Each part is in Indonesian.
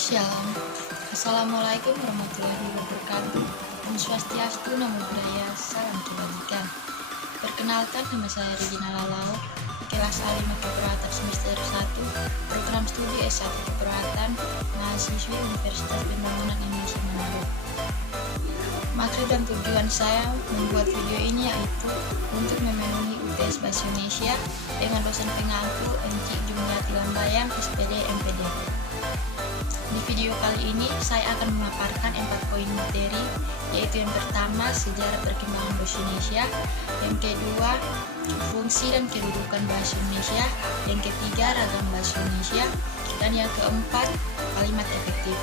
Shalom. Assalamualaikum warahmatullahi wabarakatuh. Om Swastiastu, Namo Buddhaya, salam kebajikan. Perkenalkan, nama saya Regina Lalau, kelas A5 Keperawatan semester 1, program studi S1 Keperawatan, mahasiswi Universitas Pembangunan Indonesia Manado. Maksud dan tujuan saya membuat video ini yaitu untuk memenuhi UTS Bahasa Indonesia dengan dosen pengampu Encik Jumlati Lambayang, SPD, MPD. Di video kali ini saya akan memaparkan 4 poin materi, yaitu yang pertama sejarah perkembangan bahasa Indonesia, yang kedua fungsi dan kedudukan bahasa Indonesia, yang ketiga ragam bahasa Indonesia, dan yang keempat kalimat efektif.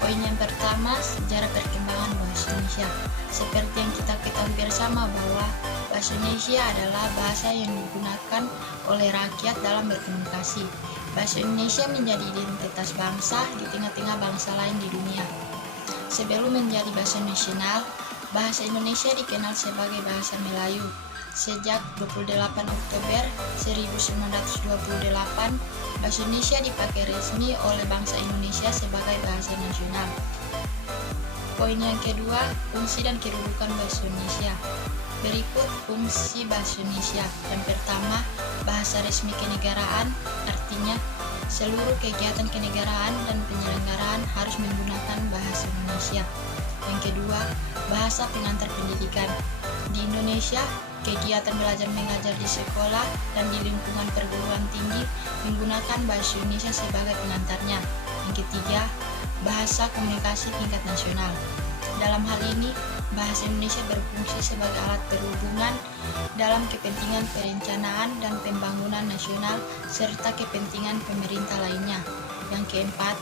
Poin yang pertama, sejarah perkembangan bahasa Indonesia. Seperti yang kita ketahui bersama bahwa bahasa Indonesia adalah bahasa yang digunakan oleh rakyat dalam berkomunikasi. Bahasa Indonesia menjadi identitas bangsa di tengah-tengah bangsa lain di dunia. Sebelum menjadi bahasa nasional, bahasa Indonesia dikenal sebagai bahasa Melayu. Sejak 28 Oktober 1928, bahasa Indonesia dipakai resmi oleh bangsa Indonesia sebagai bahasa nasional. Poin yang kedua, fungsi dan kedudukan bahasa Indonesia. Berikut fungsi bahasa Indonesia. Yang pertama, bahasa resmi kenegaraan, artinya seluruh kegiatan kenegaraan dan penyelenggaraan harus menggunakan bahasa Indonesia. Yang kedua, bahasa pengantar pendidikan. Di Indonesia, kegiatan belajar mengajar di sekolah dan di lingkungan perguruan tinggi menggunakan bahasa Indonesia sebagai pengantarnya. Yang ketiga, bahasa komunikasi tingkat nasional. Dalam hal ini, bahasa Indonesia berfungsi sebagai alat perhubungan dalam kepentingan perencanaan dan pembangunan nasional serta kepentingan pemerintah lainnya. Yang keempat,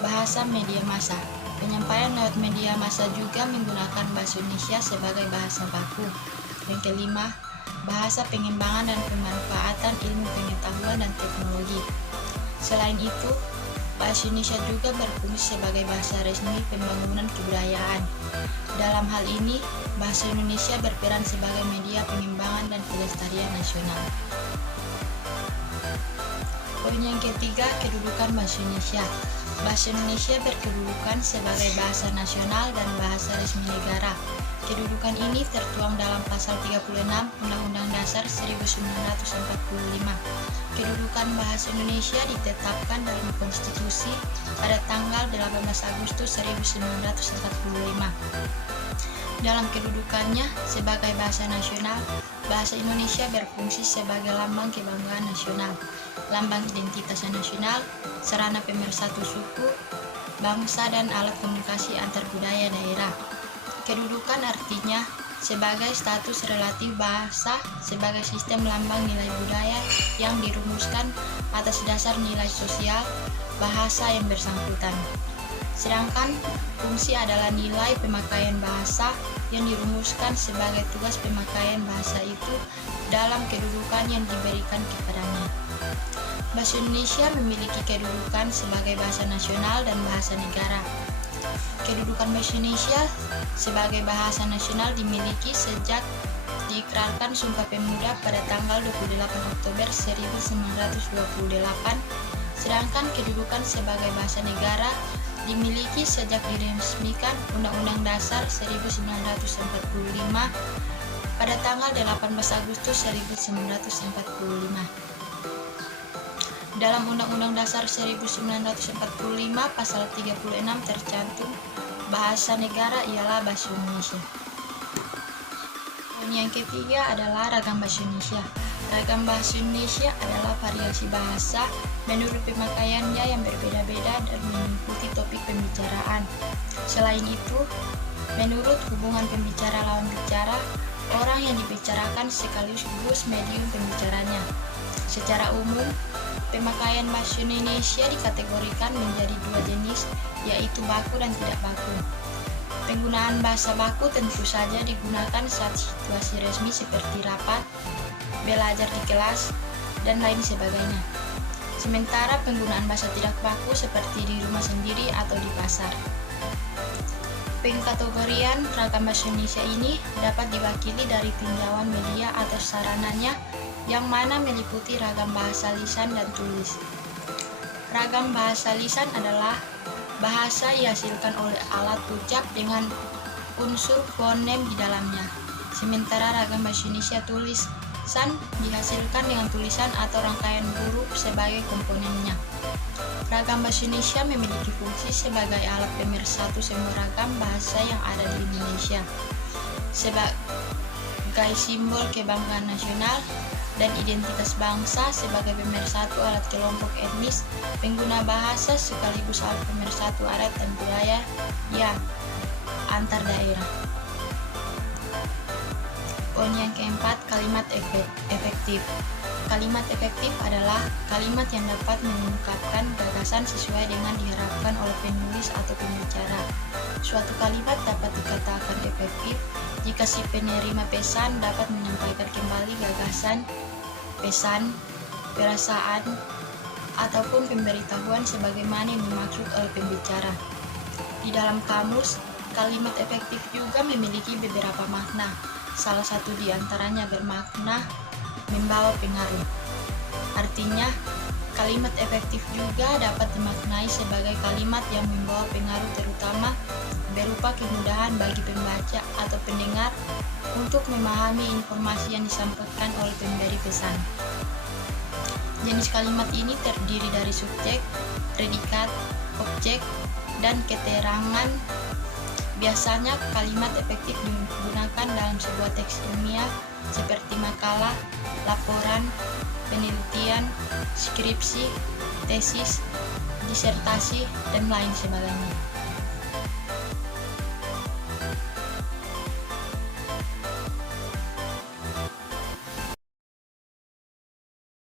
bahasa media massa. Penyampaian lewat media massa juga menggunakan bahasa Indonesia sebagai bahasa baku. Yang kelima, bahasa pengembangan dan pemanfaatan ilmu pengetahuan dan teknologi. Selain itu, bahasa Indonesia juga berfungsi sebagai bahasa resmi pembangunan kebudayaan. Dalam hal ini, bahasa Indonesia berperan sebagai media pengembangan dan pelestarian nasional. Poin yang ketiga, kedudukan bahasa Indonesia. Bahasa Indonesia berkedudukan sebagai bahasa nasional dan bahasa resmi negara. Kedudukan ini tertuang dalam pasal 36 Undang-Undang Dasar 1945. Kedudukan bahasa Indonesia ditetapkan dalam konstitusi pada tanggal 18 Agustus 1945. Dalam kedudukannya sebagai bahasa nasional, bahasa Indonesia berfungsi sebagai lambang kebanggaan nasional, lambang identitas nasional, sarana pemersatu suku, bangsa, dan alat komunikasi antar budaya daerah. Kedudukan artinya sebagai status relatif bahasa sebagai sistem lambang nilai budaya yang dirumuskan atas dasar nilai sosial bahasa yang bersangkutan. Sedangkan fungsi adalah nilai pemakaian bahasa yang dirumuskan sebagai tugas pemakaian bahasa itu dalam kedudukan yang diberikan kepadanya. Bahasa Indonesia memiliki kedudukan sebagai bahasa nasional dan bahasa negara. Kedudukan bahasa Indonesia sebagai bahasa nasional dimiliki sejak diikrarkan Sumpah Pemuda pada tanggal 28 Oktober 1928, sedangkan kedudukan sebagai bahasa negara dimiliki sejak diresmikan Undang-Undang Dasar 1945 pada tanggal 18 Agustus 1945. Dalam Undang-Undang Dasar 1945 pasal 36 tercantum bahasa negara ialah bahasa Indonesia. Poin yang ketiga adalah ragam bahasa Indonesia. Ragam bahasa Indonesia adalah variasi bahasa menurut pemakaiannya yang berbeda-beda dan mengikuti topik pembicaraan. Selain itu, menurut hubungan pembicara lawan bicara, orang yang dibicarakan sekaligus medium pembicaranya. Secara umum, pemakaian bahasa Indonesia dikategorikan menjadi dua jenis, yaitu baku dan tidak baku. Penggunaan bahasa baku tentu saja digunakan saat situasi resmi seperti rapat, belajar di kelas, dan lain sebagainya. Sementara penggunaan bahasa tidak baku seperti di rumah sendiri atau di pasar. Pengkategorian ragam bahasa Indonesia ini dapat diwakili dari tinjauan media atau sarananya yang mana meliputi ragam bahasa lisan dan tulis. Ragam bahasa lisan adalah bahasa yang dihasilkan oleh alat ucap dengan unsur fonem di dalamnya. Sementara ragam bahasa Indonesia tulisan dihasilkan dengan tulisan atau rangkaian huruf sebagai komponennya. Ragam bahasa Indonesia memiliki fungsi sebagai alat pemersatu semua ragam bahasa yang ada di Indonesia, sebagai simbol kebanggaan nasional dan identitas bangsa, sebagai pemersatu alat kelompok etnis pengguna bahasa, sekaligus alat pemersatu adat dan budaya yang antar daerah. Poin yang keempat, kalimat efektif. Kalimat efektif adalah kalimat yang dapat mengungkapkan gagasan sesuai dengan diharapkan oleh penulis atau pembicara. Suatu kalimat dapat dikatakan efektif jika si penerima pesan dapat menyampaikan kembali gagasan, pesan, perasaan, ataupun pemberitahuan sebagaimana yang dimaksud oleh pembicara. Di dalam kamus, kalimat efektif juga memiliki beberapa makna. Salah satu di antaranya bermakna membawa pengaruh. Artinya, kalimat efektif juga dapat dimaknai sebagai kalimat yang membawa pengaruh, terutama berupa kemudahan bagi pembaca atau pendengar untuk memahami informasi yang disampaikan oleh pemberi pesan. Jenis kalimat ini terdiri dari subjek, predikat, objek, dan keterangan. Biasanya kalimat efektif digunakan dalam sebuah teks ilmiah seperti makalah, laporan, penelitian, skripsi, tesis, disertasi, dan lain sebagainya.